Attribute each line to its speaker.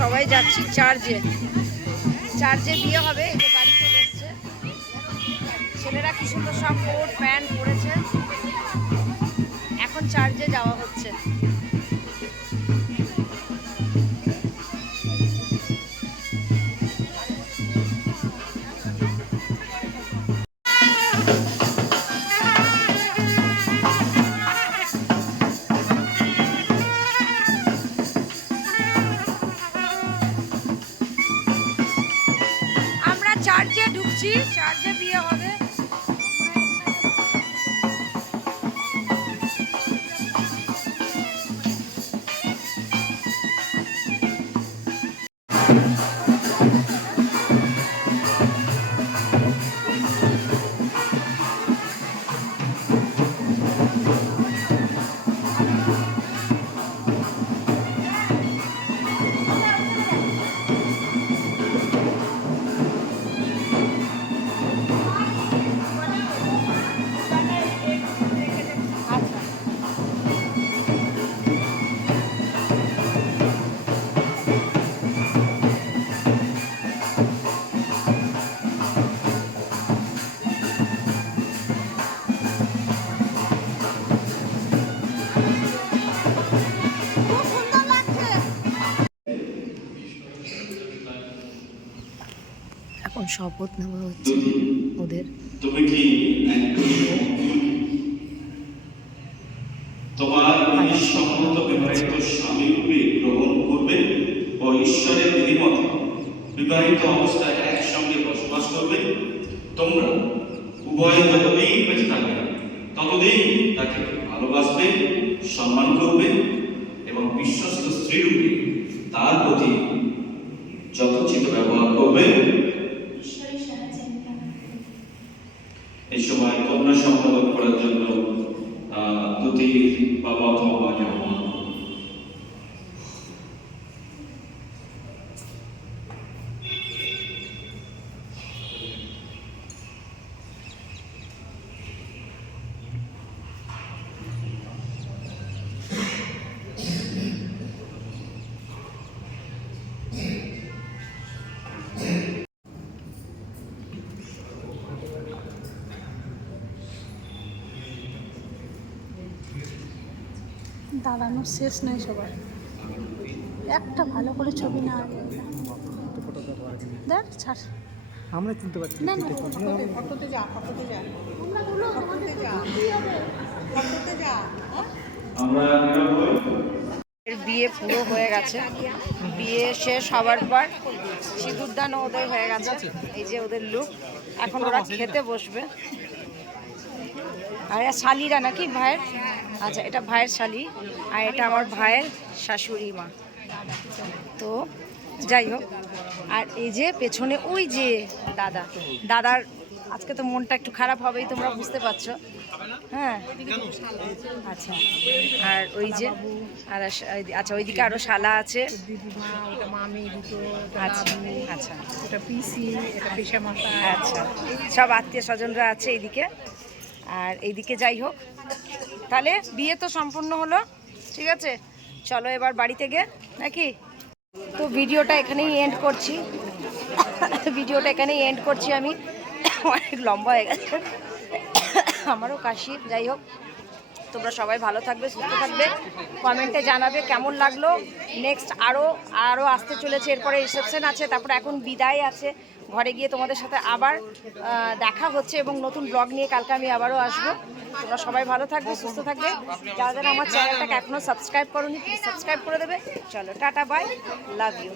Speaker 1: সবাই যাচ্ছি চার্জে। চার্জে বিয়ে হবে, এই যে গাড়ি চলে এসছে। ছেলেরা কি সুন্দর সব কোট, প্যান্ট পরেছে। এখন চার্জে যাওয়া এখন শপথ নেওয়া হচ্ছে ওদের।
Speaker 2: তোমার নিঃসম্মত বিবাহিত স্বামী রূপে গ্রহণ করবে ও ঈশ্বরের বিধিমত বিবাহিত অবস্থায় একসঙ্গে বসবাস করবে? তোমরা উভয়ে যতদিন বেঁচে থাকবে, ততদিন তাকে ভালোবাসবে, সম্মান করবে এবং বিশ্বস্ত স্ত্রী রূপে তার প্রতি
Speaker 3: দাঁড়ানোর শেষ নাই সবার। একটা ভালো করে ছবি না দেখ ছাড়।
Speaker 4: আমরা চিনতে পারছি
Speaker 3: না না
Speaker 5: ফটোতে যা ফটোতে যা।
Speaker 3: তোমরা
Speaker 5: যা। ফটোতে যা হ্যাঁ?
Speaker 2: আমরা
Speaker 1: বিয়ে পুরো হয়ে গেছে। বিয়ে শেষ হওয়ার পর সিঁদুরদান ওদের হয়ে গেছে। এই যে ওদের লুক এখন ওরা খেতে বসবে। আর শালিরা নাকি ভাইয়ের? আচ্ছা এটা ভাইয়ের শালি আর এটা আমার ভাইয়ের শাশুড়ি মা। তো যাই হোক আর এই যে পেছনে ওই যে দাদা দাদার আজকে তো মনটা একটু খারাপ হবেই তোমরা বুঝতে পারছ। হ্যাঁ? আচ্ছা আর ওই যে আর আচ্ছা ওইদিকে আরও শালা আছে। আচ্ছা আচ্ছা। আচ্ছা সব আত্মীয় স্বজনরা আছে এইদিকে? আর এইদিকে যাই হোক। তাহলে বিয়ে তো সম্পূর্ণ হলো, ঠিক আছে? চলো এবার বাড়ি থেকে নাকি? তো ভিডিওটা এখানেই এন্ড করছি। ভিডিওটা এখানেই এন্ড করছি আমি। অনেক লম্বা হয়ে গেছে। আমারও কাশি, যাই হোক। তোমরা সবাই ভালো থাকবে, সুস্থ থাকবে। কমেন্টে জানাবে কেমন লাগল। নেক্সট আরও আরও আসতে চলেছে, এরপরে রিসেপশন আছে, তারপরে এখন বিদায় আছে। ঘরে গিয়ে তোমাদের সাথে আবার দেখা হচ্ছে এবং নতুন ব্লগ নিয়ে কালকে আমি আবারও আসব। তোমরা সবাই ভালো থাকবে, সুস্থ থাকবে। যারা যারা আমার চ্যানেলটাকে এখনও সাবস্ক্রাইব করোনি সাবস্ক্রাইব করে দেবে। চলো, টাটা বাই লাভ ইউ